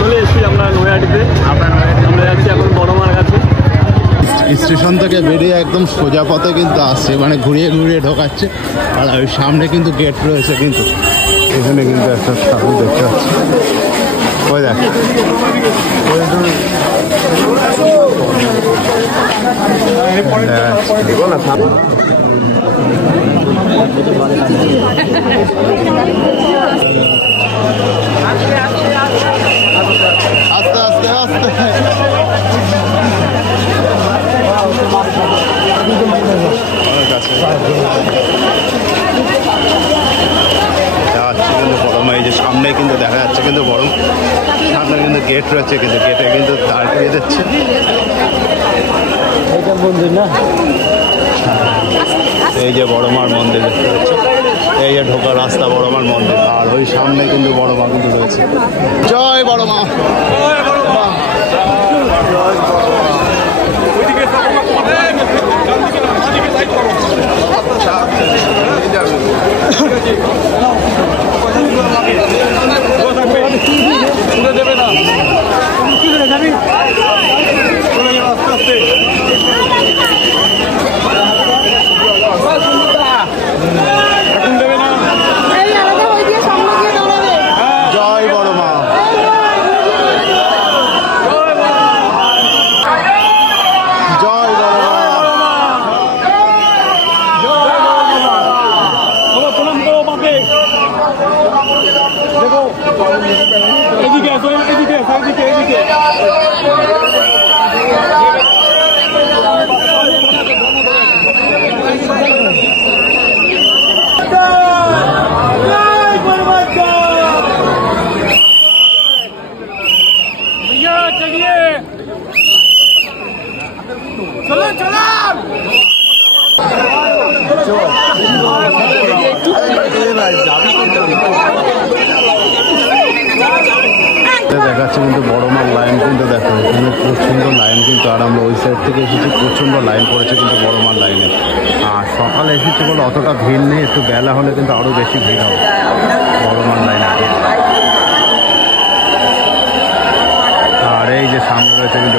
চলে এসেছি আমরা নৈহাটিতে। আমরা যাচ্ছি এখন বড়মার কাছে। স্টেশন থেকে বেরিয়ে একদম সোজা পথে কিন্তু আসছে, মানে ঘুরিয়ে ঘুরিয়ে ঢোকাচ্ছে। আর ওই সামনে কিন্তু গেট রয়েছে, কিন্তু এখানে কিন্তু একটা ঠাকুর দেখতে পাচ্ছি। ওই দেখ, আস্তে আস্তে আস্তে এই যে সামনে কিন্তু দেখা যাচ্ছে কিন্তু বরং সামনে কিন্তু গেট রয়েছে, কিন্তু গেটে কিন্তু দাঁড় করিয়ে দিচ্ছে। মন্দির না, এই যে বড়মার মন্দির দেখতে পাচ্ছি, এই যে ঢোকার রাস্তা বড়মার মন্দির, আর ওই সামনে কিন্তু বড়মা কিন্তু রয়েছে। জয় বড়মা। দেখাচ্ছে কিন্তু বড়মার লাইন কিন্তু দেখো, এখানে প্রচণ্ড লাইন কিন্তু। আর আমরা ওই সাইড থেকে এসেছি, প্রচণ্ড লাইন পড়েছে কিন্তু বড়মার লাইনে। আর সকালে এসেছি বলে অতটা ভিড় নেই, একটু বেলা হলে কিন্তু আরও বেশি ভিড় হবে বড়মার লাইনে। আর এই যে সামনে রয়েছে কিন্তু